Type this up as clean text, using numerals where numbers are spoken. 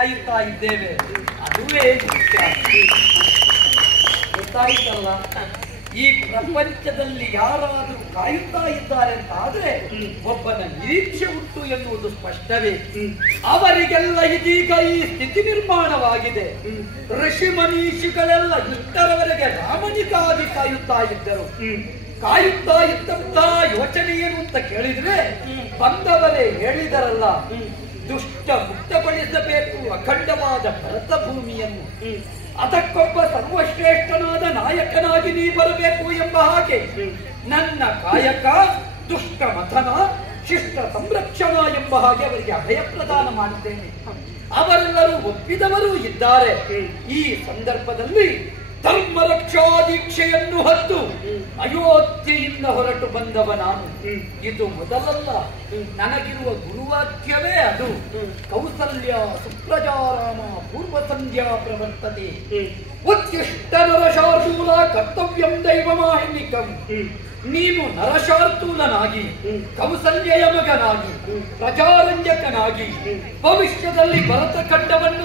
ಕಾಯುತ್ತಾ ಇದ್ದೇವೆ. ಅದುವೇ ಗೊತ್ತಾಯ್ತಲ್ಲ. ಈ ಪ್ರಪಂಚದಲ್ಲಿ ಯಾರಾದರೂ ಕಾಯುತ್ತಾ ಇದ್ದಾರೆ ಅಂತ ಆದ್ರೆ ಒಬ್ಬನ ನಿರೀಕ್ಷೆ ಉಂಟು ಎನ್ನುವುದು ಸ್ಪಷ್ಟವೇ. ಅವರಿಗೆಲ್ಲ ಇದೀಗ ಈ ಸ್ಥಿತಿ ನಿರ್ಮಾಣವಾಗಿದೆ. ಋಷಿ ಮನೀಷಿಗಳೆಲ್ಲ ಇಷ್ಟರವರೆಗೆ ರಾಮನಿಗಾಗಿ ಕಾಯುತ್ತಾ ಇದ್ದರು. ಕಾಯುತ್ತಾ ಇದ್ದಂತ ಯೋಚನೆ ಏನು ಅಂತ ಕೇಳಿದ್ರೆ ಬಂದವರೇ ಹೇಳಿದರಲ್ಲ, ದುಷ್ಟ ಮುಕ್ತಗೊಳಿಸಬೇಕು ಅಖಂಡವಾದ ಭರತ ಭೂಮಿಯನ್ನು, ಅದಕ್ಕೊಬ್ಬ ಸರ್ವಶ್ರೇಷ್ಠನಾದ ನಾಯಕನಾಗಿ ನೀ ಬರಬೇಕು ಎಂಬ ಹಾಗೆ ನನ್ನ ಕಾಯಕ ದುಷ್ಟ ಮಥನ ಶಿಷ್ಟ ಸಂರಕ್ಷಣ ಎಂಬ ಹಾಗೆ ಅವರಿಗೆ ಅಭಯ ಪ್ರದಾನ ಮಾಡುತ್ತೇನೆ. ಅವರೆಲ್ಲರೂ ಒಪ್ಪಿದವರೂ ಇದ್ದಾರೆ. ಈ ಸಂದರ್ಭದಲ್ಲಿ ಧರ್ಮ ರಕ್ಷಾ ದೀಕ್ಷೆಯನ್ನು ಹೊತ್ತು ಅಯೋಧ್ಯೆಯಿಂದ ಹೊರಟು ಬಂದವ ನಾನು. ಇದು ಮೊದಲಲ್ಲ, ನನಗಿರುವ ಗುರುವಾಕ್ಯವೇ ಅದು. ಕೌಸಲ್ಯ ಸುಪ್ರಜಾರಾಮ ಪೂರ್ವ ಸಂಧ್ಯಾ ಪ್ರವರ್ತತೆ ಉತ್ಕೃಷ್ಟ ನರಶಾರ್ದೂಲ ಕರ್ತವ್ಯಂ ದೈವಮಾಹಿನಿಕಂ. ನೀನು ನರಶಾರ್ದೂಲನಾಗಿ ಕೌಸಲ್ಯಯ ಮಗನಾಗಿ ಪ್ರಜಾರಂಜಕನಾಗಿ ಭವಿಷ್ಯದಲ್ಲಿ ಭರತ ಖಂಡವನ್ನು